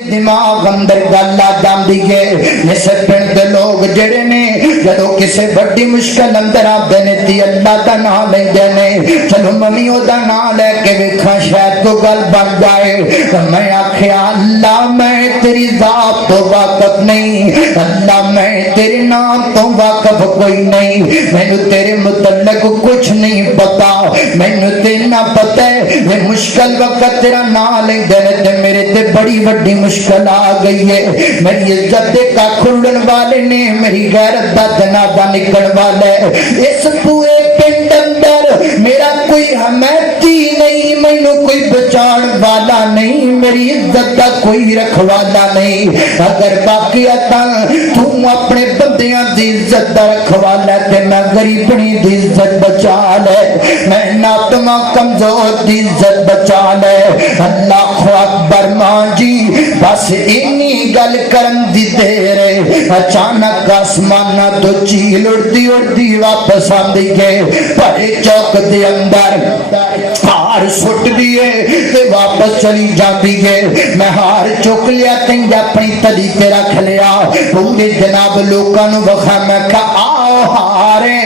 دماغ اندر گل آ جاندی ہے اس پنڈ دے لوگ جڑے نے جدوں کسے بڑی مشکل اندر آندے نے تے اللہ دا نام لیندے نے چلو ممی او دا نام لے کے ویکھاں شاید کو گل بن جائے میں آکھیا اللہ میں تیری ذات تو واقف نہیں اللہ میں تیرے نام تو واقف کوئی نہیں مینوں تیرے متعلق کچھ نہیں پتا مینوں تے نہ پتہ ہے میں مشکل وقت تیرا نام لیندے نے تے میرے تے بڑی وڈی مشکل آ گئی ہے میری عزت کا کھلن والے نے میری غیرت دا جنازہ نکلن والا ہے اس پورے پنڈ اندر میرا کوئی حمایتی نہیں مینوں کوئی بچان والا نہیں میری عزت دا کوئی رکھوالا نہیں اگر باقیاتا تو اپنے بندیاں دی عزت دا رکھوالا تے میں غریبنی دی عزت بچا لے میں ناتما کمزور دی عزت بچا لے اللہ اکبر ماں جی بس اینی گل کرن دی دیر اچانک آسمانہ تو چیل اڑتی واپس آندی گئے بڑے چوک دے اندر ہار سٹ دیئے تے واپس چلی جاندی گئے میں ہار چک لیا تنگ اپنی تلی تے رکھ لیا پورے جناب لوکانو بخا میں کہا آؤ ہارے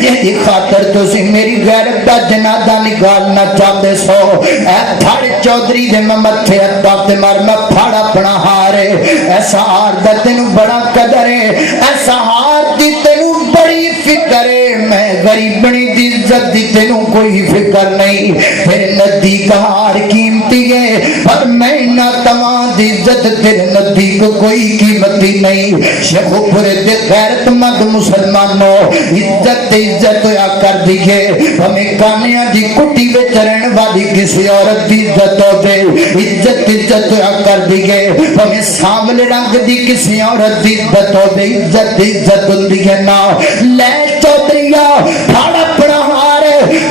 یہ خاطر تو سی میری غیرت دا جنازہ نکالنا چاہتے سو اے تھاڑے چودری دے میں متھے اتا تے مار میں پھاڑا اپنا ہارے ایسا ہار دا تینو بڑا قدر ہے ایسا ہار دی تینو بڑی فکر ہے میں غریبنی دی عزت دی تینو کوئی فکر نہیں تیرے نزدیک ہار قیمتی ہے پر میں نہ تمام دی عزت تیرے نزدیک کوئی قیمتی نہیں شیخ پورے دے غیرت مند مسلمانوں عزت ہویا کر دیئے ہمیں کانیاں دی کٹی بے چرن والی کسی عورت دی عزت ہو دے عزت ہویا کر دیئے ہمیں سامل رنگ دی کسی عورت دی عزت ہو دے عزت ہو دیئے نا لے چودریا پھاڑا پڑا ہار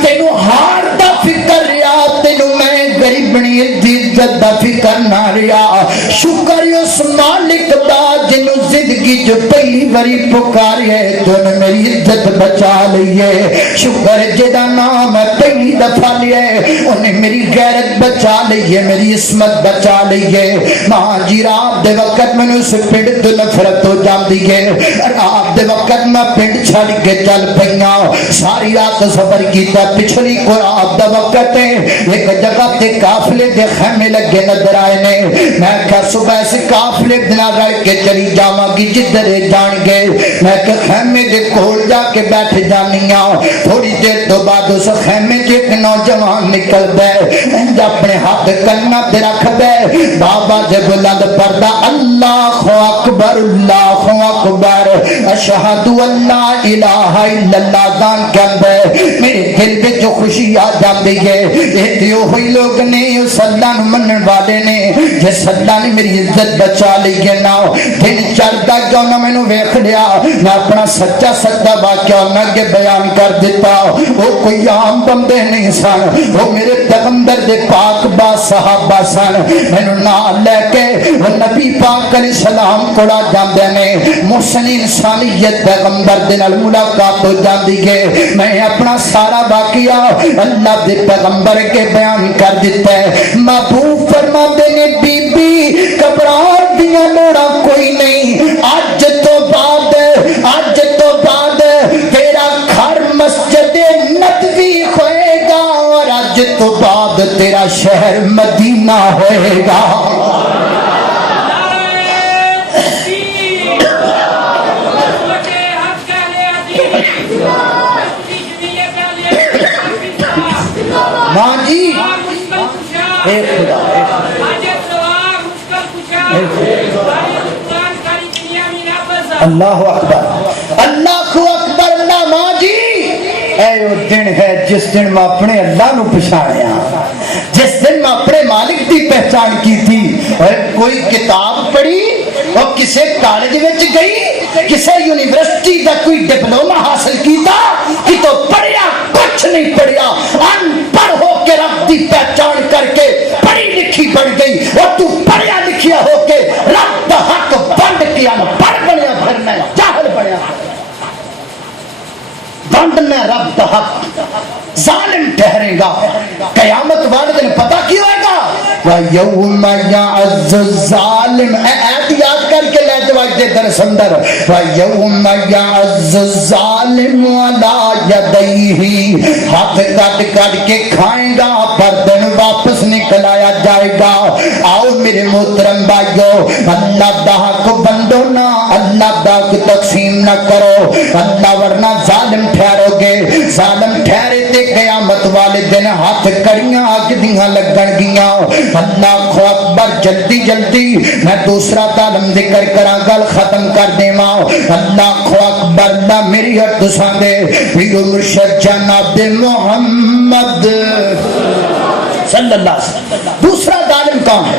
تینو ہار دا فکر ریا تینو میں غریبنی عزت دا فکر نہ ریا شکر اس مالک دا جنو زندگی جو پہلی بری پکاری ہے تو نے میری عزت بچا لیے شکر جدا نام ہے پہلی دفعہ لیے انہیں میری غیرت بچا لیے میری عصمت بچا لیے ماں جی رات دے وقت میں نے اسے پنڈ تو نفرت ہو جان دیئے رات دے وقت میں پنڈ چھڑ کے چل پہنا ساری رات سفر کیتا پچھلی کو رات دے وقت ہے ایک جگہ تے کافلے دے خیمے لگے نظر آئے نے میں کہا صبح سے کافلے دنا رہ کے چلی جاما کی جدھر جان گئے میں کہ خیمے دے کھول جا کے بیٹھ جانیاں تھوڑی دیر تو بعد اس خیمے کے ایک نوجوان نکل دے اپنے ہاتھ کنہ دے رکھ دے بابا دے بلند پردہ اللہ اکبر اشہدو اللہ الہ الا اللہ دان کے اندر میرے دل میں جو خوشی آ جاتی ہے یہ دیو ہوئی لوگ نے اس اللہ نے منن والے نے جس اللہ نے میری عزت بچا لی ہے نا دن چڑھتا کیوں نہ میں نے ویکھ لیا میں اپنا سچا سچا واقعہ نہ کے بیان کر دیتا وہ کوئی عام بندے نہیں سن وہ میرے پیغمبر دے پاک با صحابہ سن میں نے نام لے کے وہ نبی پاک علیہ السلام کوڑا جاندے نے محسن انسانیت پیغمبر دے نال ملاقات ہو جاندی ہے میں اپنا سارا واقعہ اللہ دے پیغمبر کے بیان کر دیتا ہے محبوب فرماتے نے بی بی گھبراہٹ دیا لوڑا کوئی نہیں آج تو بعد تیرا گھر مسجد نبوی ہوئے گا اور آج تو بعد تیرا شہر مدینہ ہوئے گا ماں جی اے خدا اللہ اکبر اللہ اکبر اللہ ماں جی اے وہ دن ہے جس دن میں اپنے اللہ نو پہچانیا جس دن میں اپنے مالک دی پہچان کی تھی اور کوئی کتاب پڑھی اور کسے کالج وچ گئی کسے یونیورسٹی دا کوئی ڈپلوما حاصل کیتا کہ تو پڑھیا کچھ نہیں پڑھیا ان پڑھ ہو کے رب دی پہچان کر کے پڑھی لکھی بن گئی اور تو پڑھیا لکھیا ہو کے رب دا حق بند کیا پڑھ بنیا پھر میں جاہل بنیا بند میں رب دا حق ظالم ٹھہرے گا قیامت والے دن پتہ کی ہوئے گا وَيَوْمَ يَعَزُّ الظَّالِمُ ایت یاد کر کے لے جو اجدے درس اندر وَيَوْمَ يَعَزُّ الظَّالِمُ عَلَى يَدَيْهِ ہاتھ کٹ کٹ کے کھائیں گا پر دن واپس نکلایا جائے گا. آؤ میرے محترم بھائیو اللہ دا حق بندو نہ اللہ دا حق تقسیم نہ کرو اللہ ورنہ ظالم ٹھہرو گے. ظالم ٹھہرے تے قیامت والے دن ہاتھ کڑیاں آگ دیاں لگن گیاں. اللہ اکبر جلدی جلدی میں دوسرا تعلم ذکر کرا گل ختم کر دیواں. اللہ اکبر نہ میری اور تساں دے پیرو مرشد جناب محمد صلی اللہ علیہ وسلم. دوسرا ظالم کون ہے؟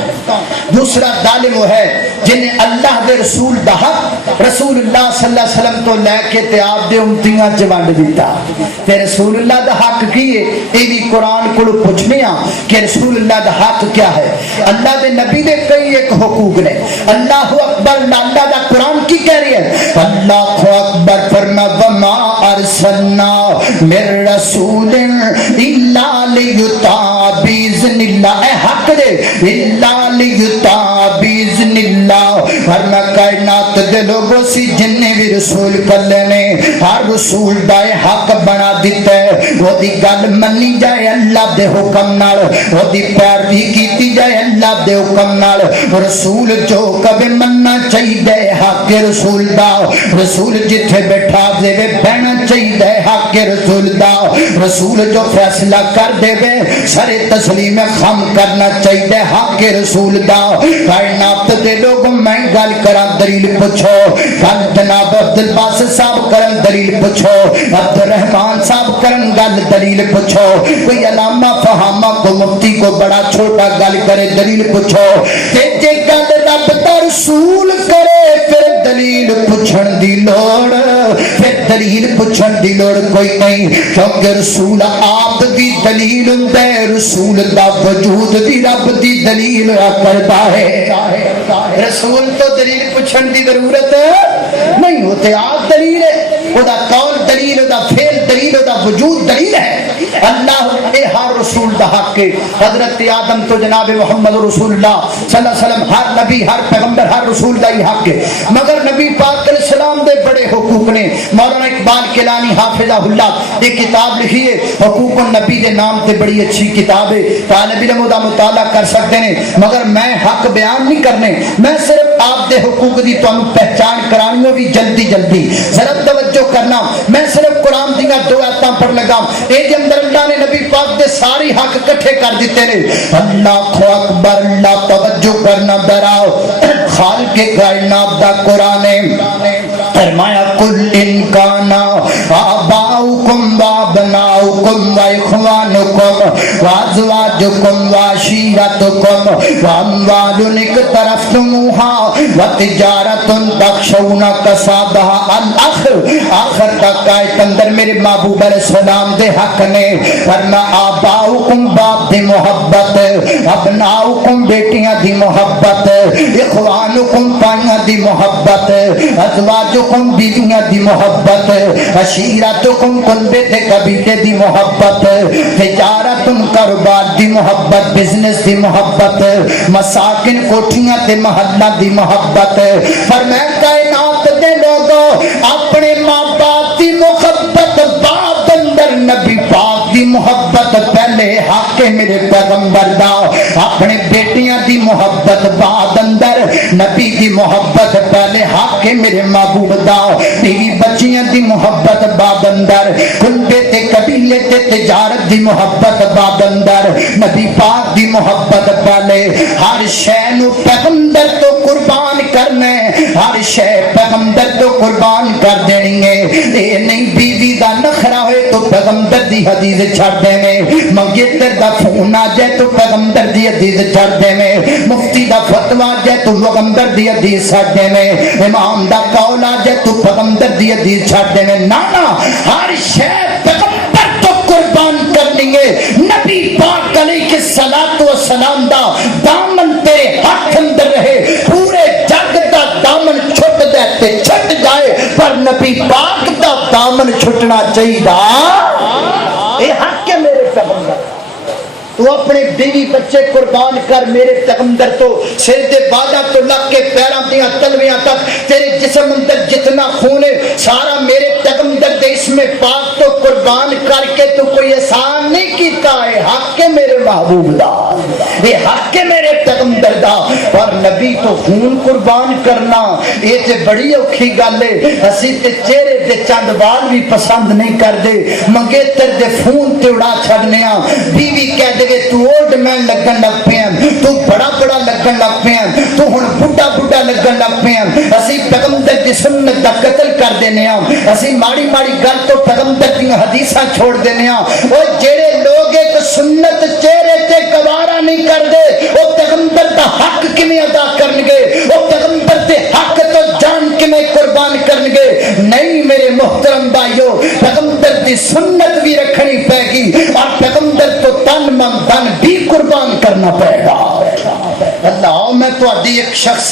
دوسرا ظالم وہ ہے جنہیں اللہ دے رسول دا حق رسول اللہ صلی اللہ علیہ وسلم تو لے کے تے آپ دے امتیاں چ ونڈ دیتا. تے رسول اللہ دا حق کی ہے اے بھی قرآن کو پوچھنے ہاں کہ رسول اللہ دا حق کیا ہے. اللہ دے نبی دے کئی ایک حقوق نے. اللہ اکبر اللہ دا قرآن کی کہہ رہی ہے اللہ اکبر فرما وما ارسلنا من رسول الا لیطاع باذن اللہ اے حق دے الا لیطاع باذن اللہ. فرما کائنات دے لوگوں سی جننے بھی رسول کلے نے ہر رسول دا حق بنا دیتا ہے وہ دی گل منی جائے اللہ دے حکم نال وہ دی پیروی کیتی جائے اللہ دے حکم نال. رسول جو کبھی مننا چاہیے حق رسول دا. رسول جتھے بیٹھا دے بہنا چاہیے حق رسول دا. رسول جو فیصلہ کر دے سر تسلیم خم کرنا چاہیے حق رسول دا. کائنات دے لوگ میں گل کرا دلیل پوچھو کل جناب عبد الباسط صاحب کرن دلیل پوچھو عبد الرحمان صاحب کرن گل دلیل پوچھو کوئی علامہ فہامہ کو مفتی کو بڑا چھوٹا گل کرے دلیل پوچھو. جے گل رب دا رسول کرے پھر دلیل پوچھن دی لوڑ پھر دلیل پوچھن دی لوڑ کوئی نہیں کیونکہ رسول آپ دی دلیل ہوندا ہے رسول دا وجود دی رب دی دلیل کرتا ہے. رسول تو دلیل پوچھن دی ضرورت نہیں ہوتے آپ دلیل ہے وہ دا قول دلیل وہ دا فعل دلیل وہ دا وجود دلیل ہے. اللہ اے ہر رسول دا حق ہے. حضرت آدم تو جناب محمد رسول اللہ صلی اللہ علیہ وسلم ہر نبی ہر پیغمبر ہر رسول دا ہی حق ہے. مگر نبی پاک علیہ السلام دے بڑے حقوق نے. مولانا اقبال کیلانی حافظہ اللہ ایک کتاب لکھی ہے حقوق النبی دے نام تے بڑی اچھی کتاب ہے طالب علم دا مطالعہ کر سکتے ہیں. مگر میں حق بیان نہیں کرنے میں صرف آپ دے حقوق دی تو پہچان کرانی بھی جلدی جلدی ذرا توجہ کرنا. میں صرف قرآن دیا دو آیتاں پڑھ لگا اے دے اندر اللہ نے نبی پاک دے ساری حق کٹھے کر دیتے نے. اللہ اکبر اللہ توجہ کرنا دراؤ خالق کائنات دا قرآن فرمایا کل ان کانا آباؤکم وابناؤکم واخوانکم وازواجکم وعشیرتکم واموال اقترفتموها وتجارت تخشون کسادها الاخر آخر تک آیت اندر میرے محبوب علیہ السلام دے حق نے فرما آباؤکم باپ دی محبت ابناؤکم بیٹیاں دی محبت اخوانکم پائیاں دی محبت ازواجکم بیویاں دی محبت عشیرتکم کنبے تے قبیلے دی محبت تجارتن کاروبار دی محبت بزنس دی محبت مساکن کوٹھیاں تے محلہ دی محبت. فرمایا کائنات دے لوگوں اپنے ماں باپ دی محبت بعد اندر نبی پاک دی محبت پہلے حق میرے پیغمبر دا. اپنے بیٹیاں دی محبت بعد اندر نبی دی محبت پہلے حق میرے محبوب دا. بیوی بچیاں دی محبت بعد اندر کنبے تے قبیلے تے تجارت دی محبت بعد اندر نبی پاک دی محبت پہلے. ہر شے نو پیغمبر تو قربان کرنے ہر شے پیغمبر تو قربان کر دینی ہے. اے نہیں بیوی دا نخرا ہوئے تو پیغمبر دی حدیث چھڑ دے میں منگیتر دا فون آ جائے تو پیغمبر دی حدیث چھڑ دے میں مفتی دا فتوہ آ جائے تو پیغمبر دی حدیث چھڑ دے میں امام دا قول آ جائے تو پیغمبر دی حدیث چھڑ دے میں. نانا ہر شے پیغمبر تو قربان کرنی ہے. نبی پاک علیہ الصلوۃ والسلام دا دامن تیرے ہاتھ اندر رہے پورے جگ دا دامن چھٹ دے تے چھٹ جائے پر نبی پاک دا دامن چھٹنا چاہیے. اے حق ہے میرے پیغمبر تو اپنے بیوی بچے قربان کر میرے پیغمبر تو سر دے بادا تو لگ کے پیراں دیاں تلویاں تک تیرے جسم اندر جتنا خون ہے سارا میرے پیغمبر دے اسم پاک تو قربان کر کے تو کوئی احسان نہیں کیتا ہے حق ہے میرے محبوب دا یہ حق ہے میرے پیغمبر دا اور نبی تو خون قربان کرنا یہ تے بڑی اوکھی گل ہے اسی تے چہرے دے چند وال بھی پسند نہیں کر دے منگیتر دے فون تے اڑا چھڑنے بیوی کہہ دے تو اولڈ مین لگن لگ پین تو بڑا بڑا لگن لگ پین تو ہن بڈھا بڈھا لگن لگ پین اسی پیغمبر دی سنت دا قتل کر دینے اسی ماڑی ماڑی گل تو پیغمبر دی حدیثاں چھوڑ دینے او جڑے لوگ ایک سنت چہرے تے گوارا نہیں کر دے او پیغمبر دا حق کیویں ادا کرن گے او پیغمبر دے حق تو جان کیویں قربان کرن گے نہیں میرے محترم بھائیو پیغمبر دی سنت بھی رکھنی پے گی اور پیغمبر تو تن من دن بھی قربان کرنا پڑے گا اللہ میں تو ایک شخص